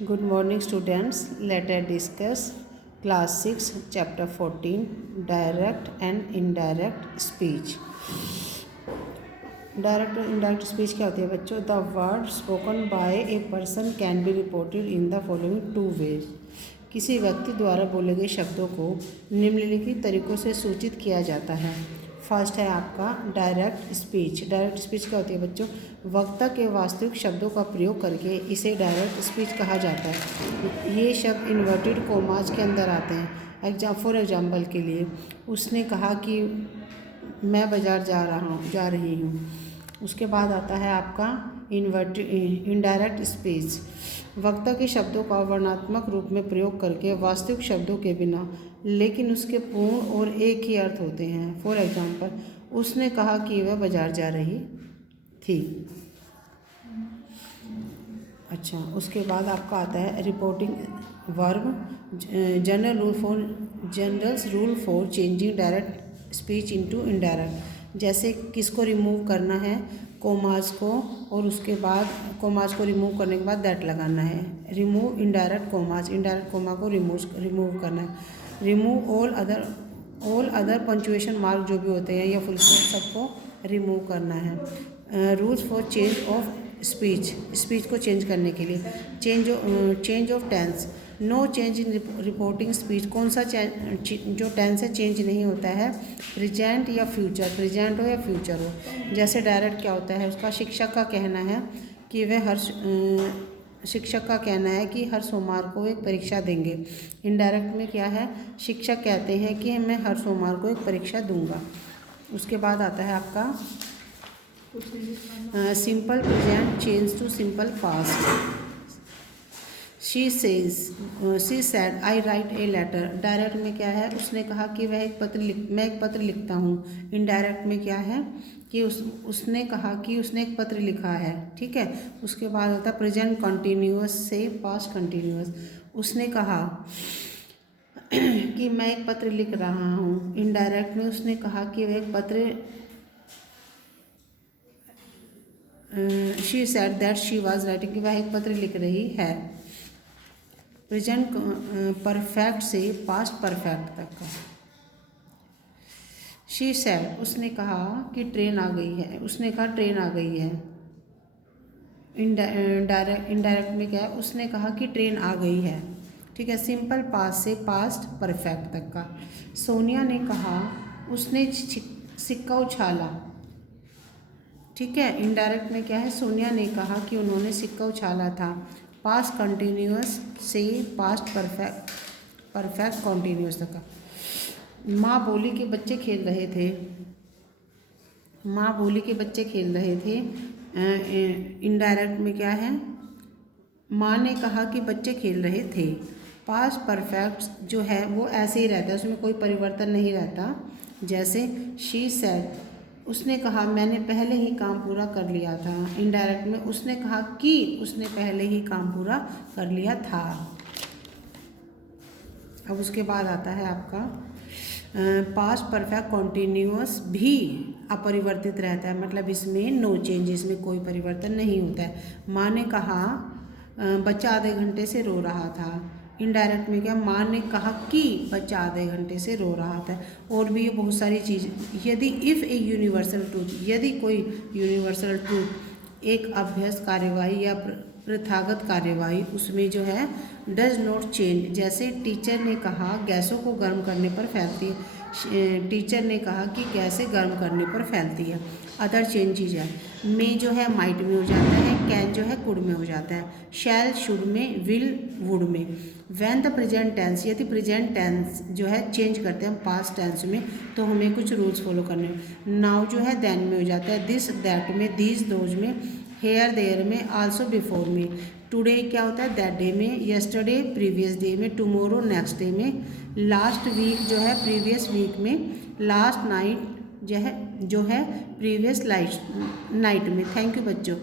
Good morning students. Let us discuss class 6 chapter 14 direct and indirect speech. Direct और indirect speech क्या होती है बच्चों? The word spoken by a person can be reported in the following two ways. किसी व्यक्ति द्वारा बोले गए शब्दों को निम्नलिखित तरीकों से सूचित किया जाता है। फर्स्ट है आपका डायरेक्ट स्पीच। डायरेक्ट स्पीच क्या होती है बच्चों? वक्ता के वास्तविक शब्दों का प्रयोग करके इसे डायरेक्ट स्पीच कहा जाता है। ये शब्द इन्वर्टेड कोमास के अंदर आते हैं। फॉर एग्जाम्पल के लिए, उसने कहा कि मैं बाज़ार जा रही हूँ। उसके बाद आता है आपका इनडायरेक्ट स्पीच। वक्ता के शब्दों का वर्णनात्मक रूप में प्रयोग करके वास्तविक शब्दों के बिना लेकिन उसके पूर्ण और एक ही अर्थ होते हैं। फॉर एग्जाम्पल, उसने कहा कि वह बाज़ार जा रही थी। अच्छा, उसके बाद आपका आता है reporting verb. Generals rule for changing direct speech into indirect. जैसे किसको रिमूव करना है? कोमास को, और उसके बाद कोमास को रिमूव करने के बाद दैट लगाना है। Remove indirect commas, indirect comma को रिमूव करना है। Remove all other punctuation mark जो भी होते हैं या फुल स्टॉप, सबको रिमूव करना है। Rules for change of speech को चेंज करने के लिए। Change of tense. No change in reporting speech. कौन सा जो टेंस है चेंज नहीं होता है? प्रेजेंट या फ्यूचर, प्रेजेंट हो या फ्यूचर हो। जैसे डायरेक्ट क्या होता है उसका? शिक्षक का कहना है कि हर सोमवार को एक परीक्षा देंगे। इनडायरेक्ट में क्या है? शिक्षक कहते हैं कि मैं हर सोमवार को एक परीक्षा दूंगा। उसके बाद आता है आपका simple present change to simple past. She said I write a letter. Direct में क्या है? उसने कहा कि मैं एक पत्र लिखता हूँ। इनडायरेक्ट में क्या है कि उसने कहा कि उसने एक पत्र लिखा है। ठीक है। उसके बाद होता है प्रेजेंट कंटिन्यूअस से पास्ट कंटिन्यूअस। उसने कहा कि मैं एक पत्र लिख रहा हूँ। इनडायरेक्ट में उसने कहा कि वह एक पत्र she said that she was writing, कि वह एक पत्र लिख रही है। प्रेजेंट परफेक्ट से पास्ट परफेक्ट तक का। शी सेड, उसने कहा कि ट्रेन आ गई है। उसने कहा ट्रेन आ गई है। इनडायरेक्ट में क्या है? उसने कहा कि ट्रेन आ गई है। ठीक है। सिंपल पास्ट से पास्ट परफेक्ट तक का। सोनिया ने कहा उसने सिक्का उछाला। ठीक है। इनडायरेक्ट में क्या है? सोनिया ने कहा कि उन्होंने सिक्का उछाला था। पास्ट कंटिन्यूअस से पास्ट परफेक्ट कंटिन्यूअस तक का। माँ बोली कि बच्चे खेल रहे थे। माँ बोली कि बच्चे खेल रहे थे। इनडायरेक्ट में क्या है? माँ ने कहा कि बच्चे खेल रहे थे। पास्ट परफेक्ट जो है वो ऐसे ही रहता है, उसमें कोई परिवर्तन नहीं रहता। जैसे शी सेड, उसने कहा मैंने पहले ही काम पूरा कर लिया था। इनडायरेक्ट में उसने कहा कि उसने पहले ही काम पूरा कर लिया था। अब उसके बाद आता है आपका पास्ट परफेक्ट कॉन्टिन्यूअस भी अपरिवर्तित रहता है, मतलब इसमें नो चेंज, इसमें कोई परिवर्तन नहीं होता है। माँ ने कहा बच्चा आधे घंटे से रो रहा था। इनडायरेक्ट में क्या? माँ ने कहा कि बच्चा आधे घंटे से रो रहा था। और भी ये बहुत सारी चीज़। यदि इफ़ ए यूनिवर्सल ट्रूथ, यदि कोई यूनिवर्सल ट्रूथ एक अभ्यस्त कार्यवाही या प्रथागत कार्यवाही, उसमें जो है डज नॉट चेंज। जैसे टीचर ने कहा गैसों को गर्म करने पर फैलती है। टीचर ने कहा कि गैसें गर्म करने पर फैलती है। अदर चेंजेज है। में जो है माइट में हो जाता है। कैन जो है कुड में हो जाता है। शैल शुड में, विल वुड में। व्हेन द प्रेजेंट टेंस, यदि प्रेजेंट टेंस जो है चेंज करते हैं हम पास्ट टेंस में, तो हमें कुछ रूल्स फॉलो करने हैं। नाउ जो है देन में हो जाता है। दिस दैट में, दीज दोज में, हेयर देयर में, आल्सो बिफोर में। टुडे क्या होता है? दैट डे में। यस्टरडे प्रीवियस डे में। टुमारो नेक्स्ट डे में। लास्ट वीक जो है प्रीवियस वीक में। लास्ट नाइट जो है प्रीवियस नाइट में। थैंक यू बच्चों।